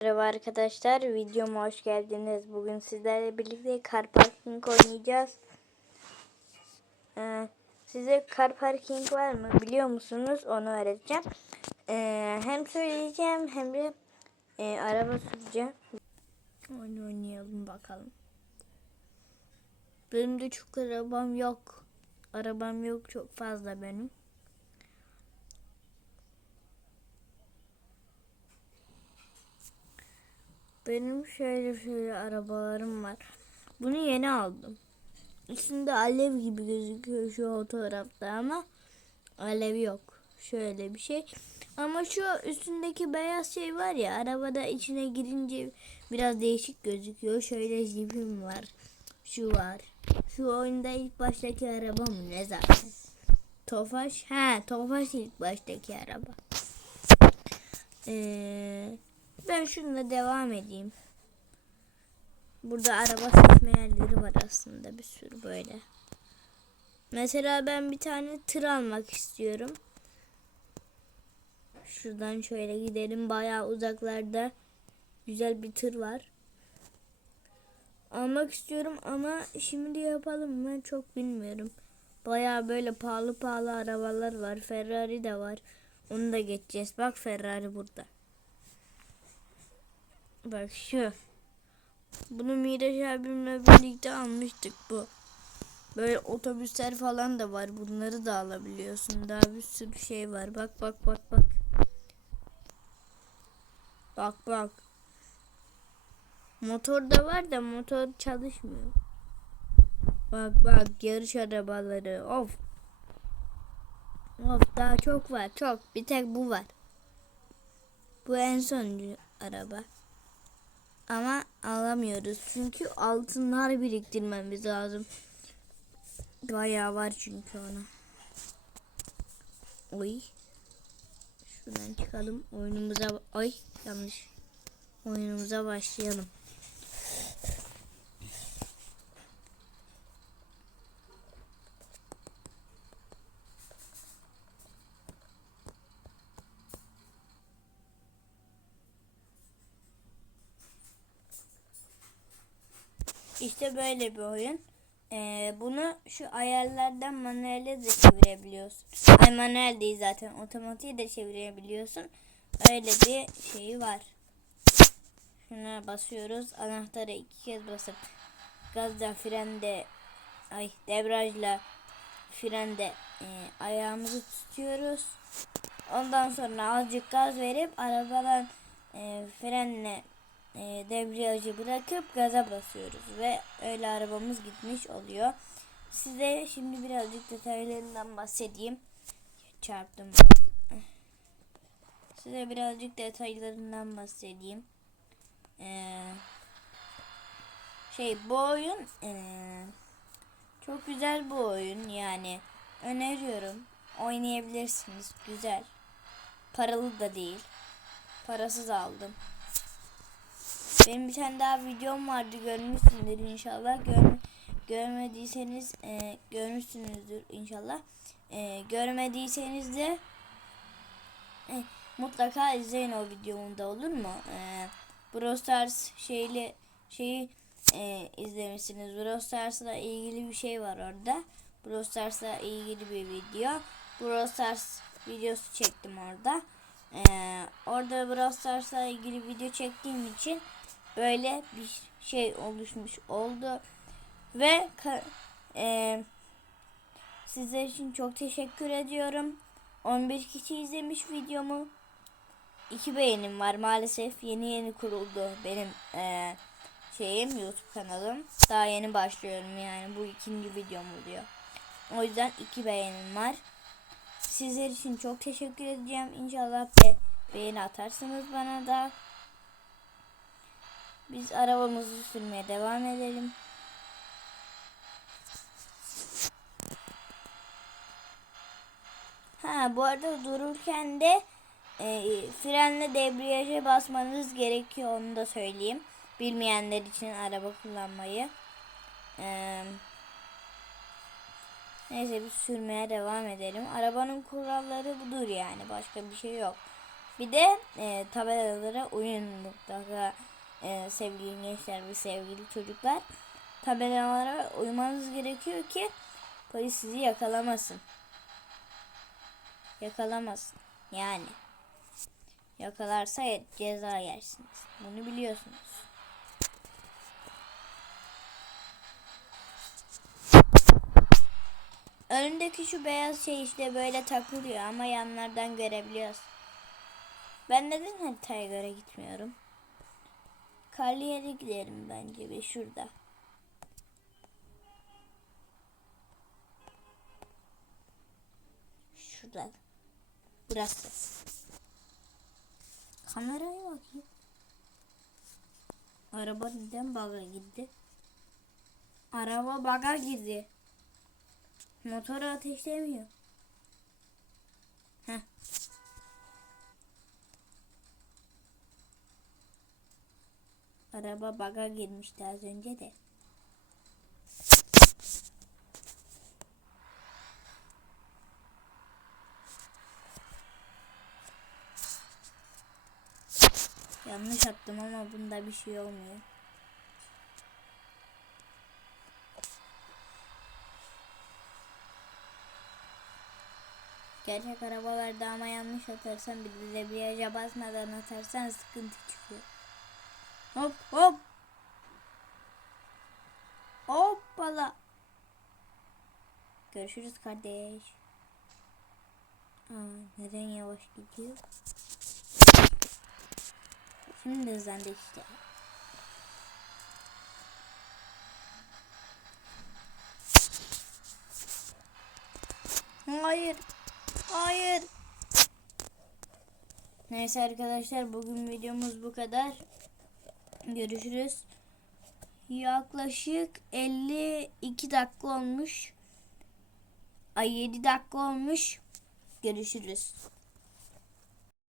Merhaba arkadaşlar, videoma hoş geldiniz. Bugün sizlerle birlikte car parking oynayacağız. Ee, size car parking var mı biliyor musunuz? Onu öğreteceğim. Ee, hem söyleyeceğim hem de e, araba süreceğim. Oyun oynayalım bakalım. Benim de çok arabam yok. Arabam yok çok fazla benim. Benim şöyle şöyle arabalarım var. Bunu yeni aldım. Üstünde alev gibi gözüküyor şu fotoğrafta ama alev yok. Şöyle bir şey. Ama şu üstündeki beyaz şey var ya arabada içine girince biraz değişik gözüküyor. Şöyle jipim var. Şu var. Şu oyunda ilk baştaki araba mı ne zaten? Tofaş. He Tofaş ilk baştaki araba. Eee ben şununla devam edeyim. Burada araba seçme yerleri var aslında bir sürü böyle. Mesela ben bir tane tır almak istiyorum. Şuradan şöyle gidelim. Bayağı uzaklarda güzel bir tır var. Almak istiyorum ama şimdi yapalım mı çok bilmiyorum. Bayağı böyle pahalı pahalı arabalar var. Ferrari de var. Onu da geçeceğiz. Bak Ferrari burada. Bak şu. Bunu Miraç abimle birlikte almıştık bu. Böyle otobüsler falan da var. Bunları da alabiliyorsun. Daha bir sürü şey var. Bak bak bak bak. Bak bak. Motor da var da motor çalışmıyor. Bak bak yarış arabaları. Of. Of daha çok var. Çok. Bir tek bu var. Bu en sonuncu araba. Ama alamıyoruz. Çünkü altınlar biriktirmemiz lazım. Bayağı var çünkü ona. Oy. Şuradan çıkalım. Oyunumuza... Ay yanlış. Oyunumuza başlayalım. İşte böyle bir oyun. Ee, bunu şu ayarlardan manuelde de çevirebiliyorsun. Ay manuel değil zaten otomatiği de çevirebiliyorsun. Öyle bir şeyi var. Şuna basıyoruz. Anahtarı iki kez basıp gazda frende ay debrajla frende e, ayağımızı tutuyoruz. Ondan sonra azıcık gaz verip arabadan e, frenle e, debriyajı bırakıp gaza basıyoruz ve öyle arabamız gitmiş oluyor. Size şimdi birazcık detaylarından bahsedeyim. Çarptım. Size birazcık detaylarından bahsedeyim. Ee, şey bu oyun ee, çok güzel bu oyun yani öneriyorum. Oynayabilirsiniz. Güzel. Paralı da değil. Parasız aldım. Benim bir tane daha videom vardı görmüşsündür inşallah. Gör, görmediyseniz e, görmüşsünüzdür inşallah. E, görmediyseniz de e, mutlaka izleyin o videomda olur mu? E, Brawl Stars şeyi e, izlemişsiniz. Brawl ilgili bir şey var orada. Brawl ilgili bir video. Brawl videosu çektim orada. Ee, orada Brawl ilgili video çektiğim için böyle bir şey oluşmuş oldu. Ve e, sizler için çok teşekkür ediyorum. 11 kişi izlemiş videomu. 2 beğenim var maalesef. Yeni yeni kuruldu benim e, şeyim YouTube kanalım. Daha yeni başlıyorum yani bu ikinci videom oluyor. O yüzden 2 beğenim var. Sizler için çok teşekkür edeceğim. İnşallah be beğeni atarsınız bana da. Biz arabamızı sürmeye devam edelim. Ha bu arada dururken de e, frenle debriyaja basmanız gerekiyor onu da söyleyeyim. Bilmeyenler için araba kullanmayı. Eee Neyse biz sürmeye devam edelim. Arabanın kuralları budur yani. Başka bir şey yok. Bir de e, tabelalara uyun mutlaka e, sevgili gençler ve sevgili çocuklar. Tabelalara uymanız gerekiyor ki polis sizi yakalamasın. Yakalamasın. Yani. Yakalarsa ceza yersiniz. Bunu biliyorsunuz. Önündeki şu beyaz şey işte böyle takılıyor ama yanlardan görebiliyoruz. Ben neden haritaya göre gitmiyorum? Karlı yere gidelim bence bir şurada. Şurada. Burası. Kameraya bakayım. Araba neden baga gitti? Araba baga girdi. Motoru ateşlemiyor. Araba baga girmişti az önce de. Yanlış attım ama bunda bir şey olmuyor. Gerçek arabalarda ama yanlış atarsan bir de debriyaja basmadan atarsan sıkıntı çıkıyor. Hop hop. Hoppala. Görüşürüz kardeş. Aa, neden yavaş gidiyor? Şimdi hızlandı işte. Hayır. Hayır. Neyse arkadaşlar bugün videomuz bu kadar. Görüşürüz. Yaklaşık 52 dakika olmuş. Ay 7 dakika olmuş. Görüşürüz.